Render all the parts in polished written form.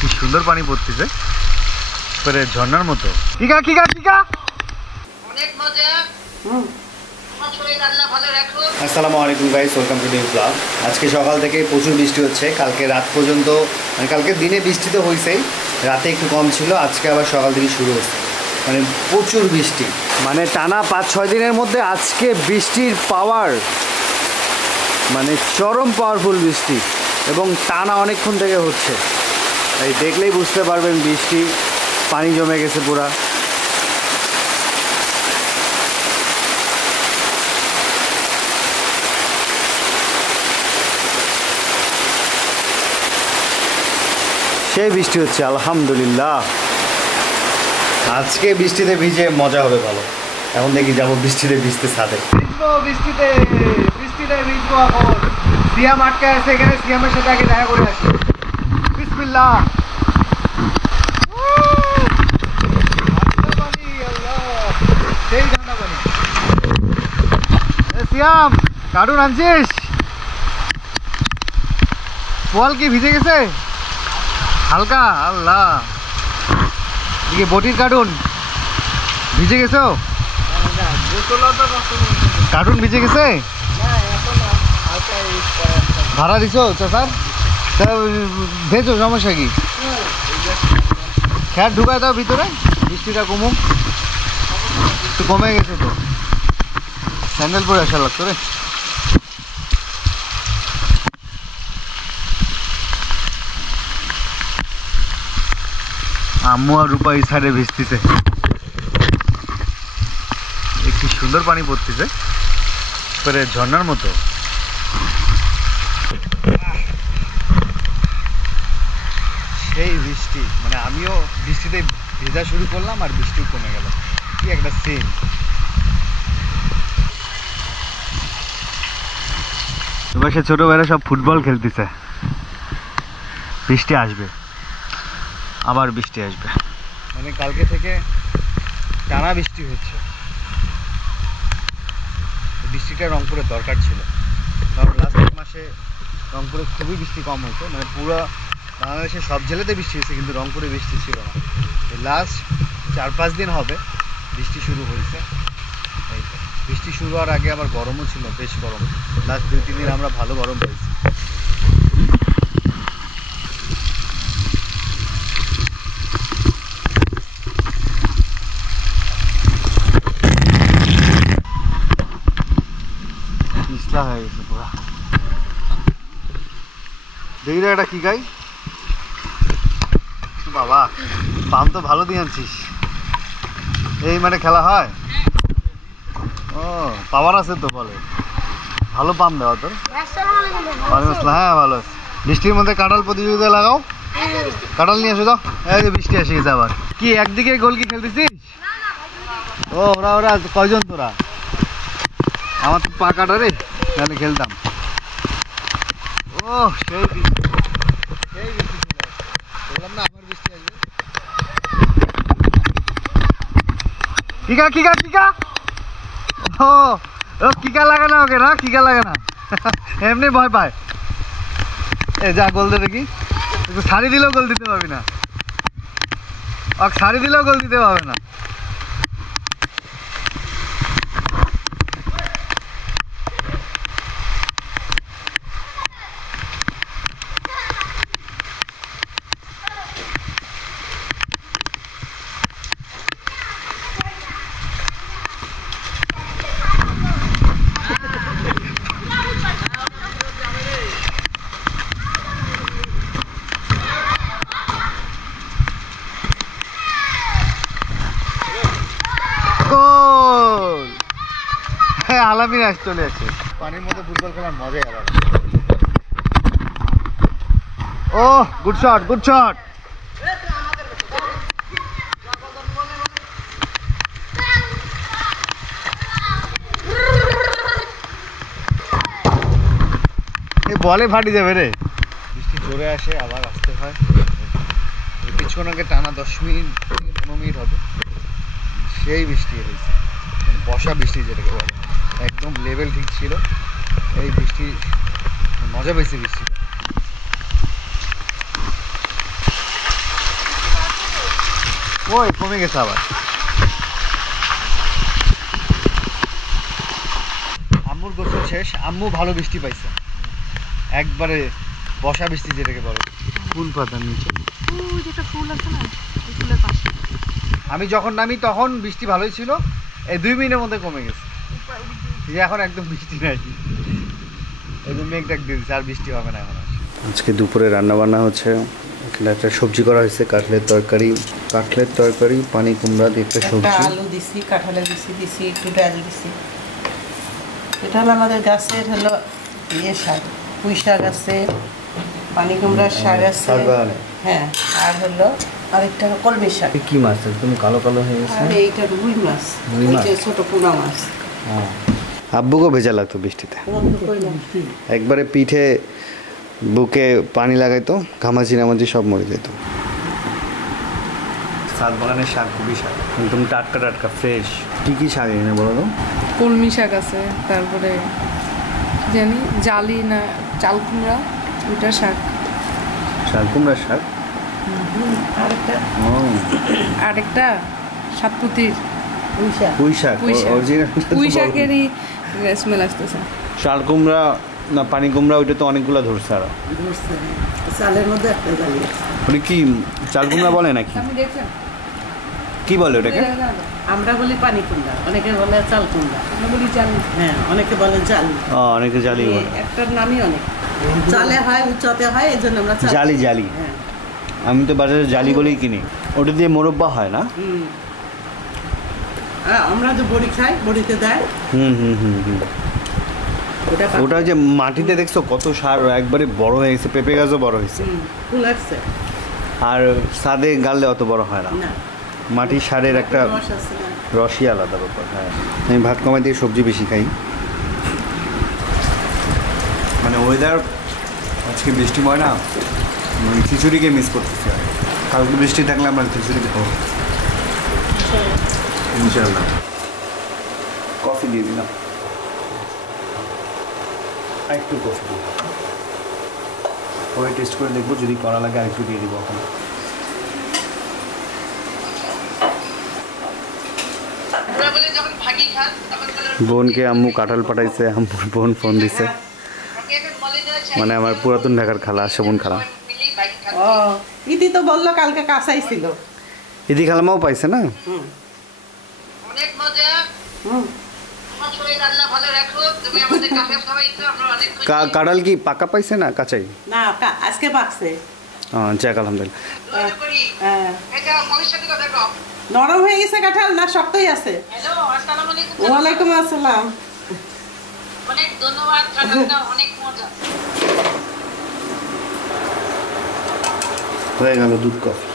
কি সুন্দর পানি পড়তেছে পরে ঝর্ণার মতো। কিকা কিকা কিকা অনেক মজা। আসসালামু আলাইকুম guys, welcome to new blog. আজকে সকাল থেকে প্রচুর বৃষ্টি হচ্ছে। কালকে রাত পর্যন্ত মানে কালকে দিনে বৃষ্টি তো হয়েছেই, রাতে একটু কম ছিল, আজকে আবার সকাল থেকে শুরু হচ্ছে মানে প্রচুর বৃষ্টি। মানে টানা 5-6 দিনের মধ্যে আজকে বৃষ্টির পাওয়ার মানে চরম পাওয়ারফুল বৃষ্টি এবং টানা অনেকক্ষণ থেকে হচ্ছে। এই দেখলেই বুঝতে পারবেন বৃষ্টি পানি জমে গেছে পুরা। সেই বৃষ্টি হচ্ছে আলহামদুলিল্লাহ। আজকে বৃষ্টিতে ভিজে মজা হবে ভালো। এখন দেখি যাবো বৃষ্টিতে ভিজতে ছাদে। বৃষ্টিতে বৃষ্টিতে ভিজবো। এখন সিয়াম আটকে আছে এখানে, সিয়ামের সাথে আগে দেখা করে আসি। বিসমিল্লাহ। সেই ঠান্ডা পানি। সিয়াম কার্টুন আনছিস? বল কি ভিজে গেছে হালকা? আল্লাহ, এদিকে বটির কার্টুন ভিজে গেছো? কার্টুন ভিজে গেছে? ভাড়া দিছো স্যার? ভেজো, সমস্যা কি? খ্যাট ঢুকায় দাও ভিতরে, বৃষ্টিটা কমুক। একটু কমে গেছে তো, স্যান্ডেল পরে আসা লাগতো রে। আম্মু আর রূপা এই সাইডে ভিজতেছে। কি সুন্দর পানি পড়তেছে পরে ঝর্ণার মতো। সেই বৃষ্টি, মানে আমিও বৃষ্টিতে ভেজা শুরু করলাম আর বৃষ্টিও কমে গেল। কি একটা সিন। এবার সে ছোটবেলা সব ফুটবল খেলতেছে। বৃষ্টি আসবে, আবার বৃষ্টি আসবে। মানে কালকে থেকে টানা বৃষ্টি হচ্ছে। বৃষ্টিটা রংপুরের দরকার ছিল, কারণ লাস্ট এক মাসে রংপুরে খুবই বৃষ্টি কম হয়েছে। মানে পুরো বাংলাদেশের সব জেলাতে বৃষ্টি হয়েছে, কিন্তু রংপুরে বৃষ্টি ছিল না। লাস্ট 4-5 দিন হবে বৃষ্টি শুরু হয়েছে। এই বৃষ্টি শুরু হওয়ার আগে আবার গরমও ছিল, বেশ গরম। লাস্ট 2-3 দিন আমরা ভালো গরম পেয়েছি। পিছলা হয়ে গেছে পুরা। দেখি এটা কি গাই বাবা, পাম তো ভালো দিয়ে আনছিস। এই মানে খেলা হয়? ও পাওয়ার আছে তো, বলে ভালো পাম দেওয়া তোর। হ্যাঁ ভালো আছে। বৃষ্টির মধ্যে কাঁঠাল প্রতিযোগিতা লাগাও, কাঁঠাল নিয়ে এসো। তো এই যে বৃষ্টি এসে গেছে আবার। কি একদিকে গোল কি খেলতেছিস? ও ওরা ওরা কয়জন তোরা? আমার তো পা কাটা রে, তাহলে খেলতাম। ও সেই বৃষ্টি, সেই বৃষ্টি বললাম না আবার বৃষ্টি আসবে। কিকা কিকা কিকা ও ও কিকা লাগে না ওকে, না কিকা লাগে না, এমনি ভয় পায়। এ যা গোল দে দেখি। একটু শাড়ি দিলেও গোল দিতে পারবি না, শাড়ি দিলেও গোল দিতে পারবে না। আলামিন আজ চলে আসছে। পানির মধ্যে ফুটবল খেলার মজাই আলাদা। ও গুড শট, গুড শট। এই বলে ফাটি যাবে রে। বৃষ্টি জোরে আসে আবার আসতে হয়। কিছুক্ষণ আগে টানা 10 মিনিট 15 মিনিট হবে সেই বৃষ্টি হয়েছে, বর্ষা বৃষ্টি যেটাকে বলে। একদম লেভেল ঠিক ছিল। এই বৃষ্টি মজা পেয়েছি বৃষ্টি। ওই কমে গেছে আবার। আম্মুর গোসল শেষ, আম্মু ভালো বৃষ্টি পাইছে, একবারে বসা বৃষ্টি যেটাকে বলে। ফুল পাতার নিচে যেটা ফুল আছে না, ওই ফুলের পাশে আমি যখন নামি তখন বৃষ্টি ভালোই ছিল, এই 2 মিনিটের মধ্যে কমে গেছে। এখন একদম বৃষ্টি নাই, একদম মেঘ ডাক দিয়ে দিচ্ছে, আর বৃষ্টি হবে না এখন। আজকে দুপুরে রান্না বান্না হচ্ছে, এখানে একটা সবজি করা হয়েছে, কাটলের তরকারি, পানি কুমড়া দিয়ে একটা সবজি, আলু দিছি, কাঁঠালে দিছি একটু ডাল দিছি। এটা হলো আমাদের গাছের হলো শাক, পুঁই শাক আছে, পানি কুমড়ার শাক আছে, হ্যাঁ, আর হলো আরেকটা কলমি শাক। কি মাছ তুমি কালো কালো হয়ে গেছে? আর এইটা রুই মাছ, ছোট পোনা মাছ। আব্বুকে ভেজা লাগতো বৃষ্টিতে, একবারে পিঠে বুকে পানি লাগাইতো, ঘামাচি নামাচি সব মরে যেত। শাক বাগানের শাক খুবই শাক, একদম টাটকা ফ্রেশ। কি শাক এখানে বলো তো? কলমি শাক আছে, তারপরে জানি জালি না চাল কুমড়া, ওইটা শাক, চাল কুমড়ার শাক, আরেকটা সাতপুতির পুঁই শাকেরই স্মেল আসতেছে। চাল কুমড়া না পানি কুমড়া, ওইটা তো অনেকগুলো ধরছে। আর চালের মধ্যে একটা জালি আছে, ওটা কি চাল কুমড়া বলে নাকি কি বলে ওটাকে? আমরা বলি পানি কুমড়া, অনেকে বলে চাল কুমড়া, আমরা বলি জালি, হ্যাঁ, অনেকে বলে জালি, অনেকে জালি বলে, একটার নামই অনেক, চালে হয় উচ্চতে হয়, এই জন্য আমরা জালি। হ্যাঁ, আমি তো বাজারে জালি বলেই কিনি। ওটা দিয়ে মোরব্বা হয় না? আমরা যে বড়ি খাই, বড়িতে দেয়। ওটা যে মাটিতে দেখছো কত সার, একবারে বড় হয়ে গেছে, পেঁপে গাছও বড় হয়েছে, ফুল আসছে, আর ছাদে গাললে অত বড় হয় না। মাটির সারের একটা রসই আলাদা ব্যাপার। হ্যাঁ, আমি ভাত কমাই দিয়ে সবজি বেশি খাই। মানে ওয়েদার আজকে বৃষ্টিময় না, খিচুড়িকে মিস করতেছি। কালকে বৃষ্টি থাকলে আমরা খিচুড়ি খাবো ইনশাআল্লাহ। কফি দিয়ে দিলাম, একটু কফি পরে টেস্ট করে দেখবো, যদি করা লাগে আরেকটু দিয়ে দিব। ওখানে বোনকে আম্মু কাঁঠাল পাঠাইছে, আম্মুর বোন ফোন দিছে, মানে আমার পুরাতন ঢাকার খালা, শোভন খালা। ইতি তো বললো কালকে কাঁচাই ছিল, ইদি খালামাও পাইছে না? অনেক মজা। কাঁঠাল কি পাকা পাইছে না কাঁচাই? না, আজকে পাকছে। যাক আলহামদুলিল্লাহ। নরম হয়ে গেছে কাঁঠাল না শক্তই আছে? ওয়ালাইকুম আসসালাম। অনেক ধন্যবাদ, অনেক মজা হয়ে গেল দুধ কফি।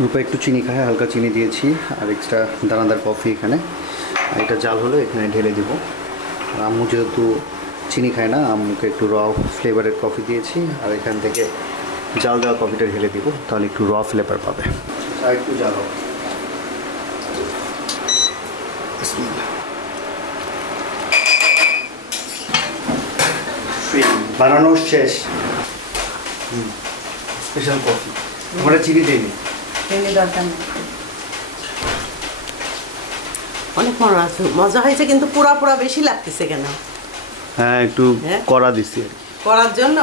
রূপা একটু চিনি খায়, হালকা চিনি দিয়েছি, আর এক্সট্রা দানাদার কফি এখানে। আর এটা জাল হলো এখানে ঢেলে দিব। আর আম্মু যেহেতু চিনি খায় না, আম্মুকে একটু র ফ্লেভারের কফি দিয়েছি, আর এখান থেকে জাল দেওয়া কফিটা ঢেলে দিব, তাহলে একটু র ফ্লেভার পাবে। আর একটু জাল হবে। বানানো শেষ। স্পেশাল কফি, আমরা চিনি দিইনি। অনেক মজা হয়েছে, কিন্তু পুরা পুরা বেশি লাগতেছে কেন? হ্যাঁ, একটু কড়া দিছি করার জন্য।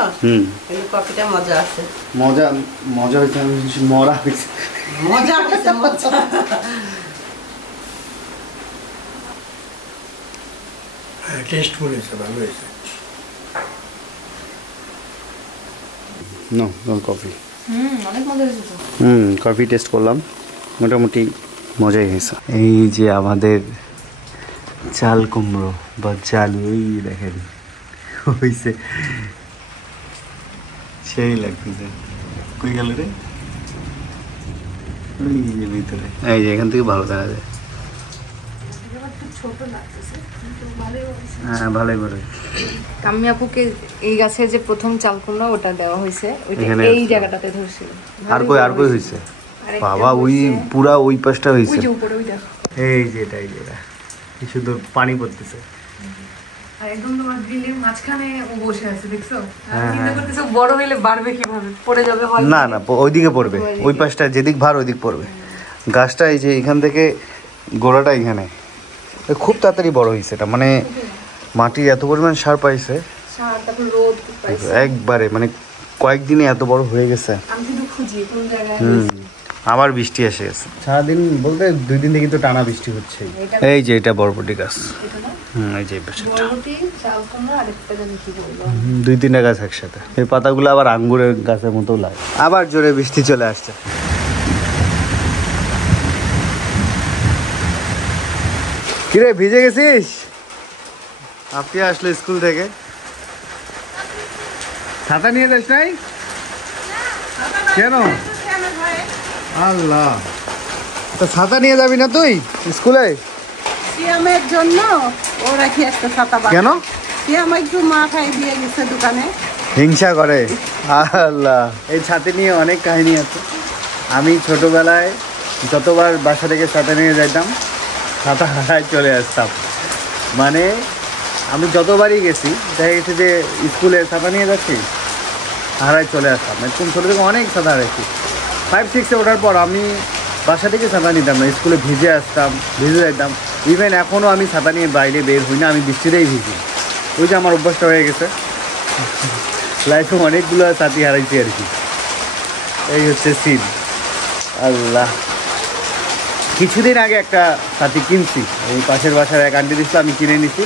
কিন্তু কফিটা মজা আছে। মজা হয়েছে, মরা হয়েছে, মজা হয়েছে, মজা। টেস্টফুল হয়েছে, ভালো হয়েছে। কফি অনেক মজা হয়েছে তো। কফি টেস্ট করলাম, মোটামুটি মজাই হয়েছে। এই যে আমাদের চাল কুমড়ো বা চালু, এই দেখেন হয়েছে, সেই লাগতেছে। কই গেল রে? ওই যে ভিতরে, এই যে এখান থেকে ভালো দেখা যায়। হ্যাঁ, ভালোই ভালোই। কাম্মি আপুকে এই গাছে যে প্রথম চাল কুমড়া ওটা দেওয়া হয়েছে, ওইটা এই জায়গাটাতে ধরছিল। আর কই হয়েছে? বাবা, ওই পুরা ওই পাশটা হয়েছে। এই যে এটা শুধু পানি পড়তেছে। আর একদম তোমার গ্রিলের মাঝখানে ও বসে আছে, দেখছো? চিন্তা করতেছো বড় হইলে বাড়বে কিভাবে, পড়ে যাবে। না, ওইদিকে পড়বে, ওই পাশটা যেদিক ভার ওইদিক পড়বে। গাছটা এই যে এখান থেকে গোড়াটা এখানে খুব তাড়াতাড়ি বড় হয়েছে এটা, মানে মাটির এত পরিমাণ সার পাইছে একবারে, মানে কয়েকদিনে এত বড় হয়ে গেছে। আবার বৃষ্টি এসে গেছে সারাদিন বলতে 2 দিন থেকে তো টানা বৃষ্টি হচ্ছে। এই যে এটা বরবটি গাছ, এই যে 2-3টা গাছ একসাথে, এই পাতাগুলো আবার আঙ্গুরের গাছের মতো লাগে। আবার জোরে বৃষ্টি চলে আসছে। কিরে ভিজে গেছিস? আপনি আসলো স্কুল থেকে, ছাতা নিয়ে যাস নাই কেন? আল্লাহ, তো ছাতা নিয়ে যাবি না তুই স্কুলে? সিয়ামের জন্য ও রাখি একটা ছাতা। কেন? সিয়াম একটু মা খাই দিয়ে গেছে দোকানে, হিংসা করে। আল্লাহ, এই ছাতা নিয়ে অনেক কাহিনী আছে। আমি ছোটবেলায় যতবার বাসা থেকে ছাতা নিয়ে যাইতাম, ছাতা হারায় চলে আসতাম। মানে আমি যতবারই গেছি দেখা গেছে যে স্কুলে ছাতা নিয়ে যাচ্ছি, হারায় চলে আসতাম। একদম ছোটো থেকে অনেক ছাতা হারাইছি। 5-6-এ ওঠার পর আমি বাসা থেকে ছাতা নিতাম না, স্কুলে ভিজে আসতাম, ভিজে যাইতাম। ইভেন এখনও আমি ছাতা নিয়ে বাইরে বের হই না, আমি বৃষ্টিতেই ভিজি। ওই যে আমার অভ্যাসটা হয়ে গেছে। লাইফে অনেকগুলো ছাতি হারাইছি আর কি। এই হচ্ছে সিন। আল্লাহ, কিছুদিন আগে একটা ছাতি কিনছি, ওই পাশের বাসার এক আন্টি দিচ্ছিল, আমি কিনে নিছি।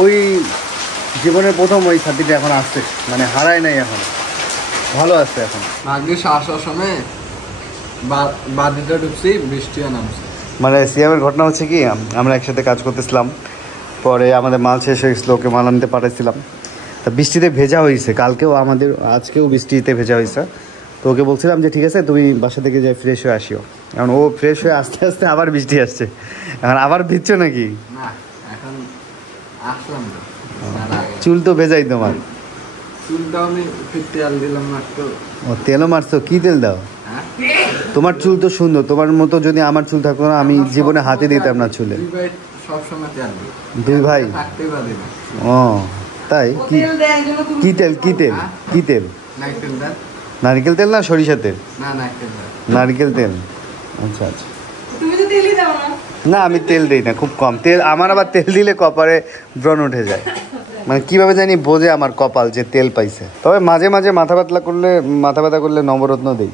ওই জীবনের প্রথম ওই ছাতিটা এখন আসছে, মানে হারায় নাই, এখন ভালো আছে। এখন ভাগ্যিস আসার সময় বাড়িটা ঢুকছি, বৃষ্টিও নামছে। মানে সিয়ামের ঘটনা হচ্ছে কি, আমরা একসাথে কাজ করতেছিলাম, পরে আমাদের মাল শেষ হয়ে গেছিলো, ওকে মাল আনতে পাঠাইছিলাম। তা বৃষ্টিতে ভেজা হয়েছে, কালকেও আমাদের, আজকেও বৃষ্টিতে ভেজা হয়েছে। তো ওকে বলছিলাম যে ঠিক আছে তুমি বাসা থেকে যাই ফ্রেশ হয়ে আসিও। এখন ও ফ্রেশ হয়ে আস্তে আস্তে আবার বৃষ্টি আসছে। এখন আবার ভিজছো নাকি? না, এখন আসলাম না। চুল তো ভেজাই তোমার। চুলটাও আমি তেল দিলাম না একটু। ও তেলও মারছো? কি তেল দাও? তোমার চুল তো সুন্দর, তোমার মতো যদি আমার চুল থাকতো না, আমি জীবনে হাতে দিতাম না চুলে। সবসময় তেল দিই। 2 ভাই? থাকতেই পারি না। ও তাই? কি তেল? কি তেল? কি তেল? নারকেল তেল। নারকেল তেল না সরিষা তেল? না, নারকেল তেল। নারকেল তেল, আচ্ছা আচ্ছা। তুমি তো তেলই দাও না। না, আমি তেল দিই না, খুব কম তেল। আমার আবার তেল দিলে কপালে ব্রণ উঠে যায়, মানে কিভাবে জানি বোঝে আমার কপাল যে তেল পাইছে। তবে মাঝে মাঝে মাথা ব্যথা করলে নবরত্ন দিই।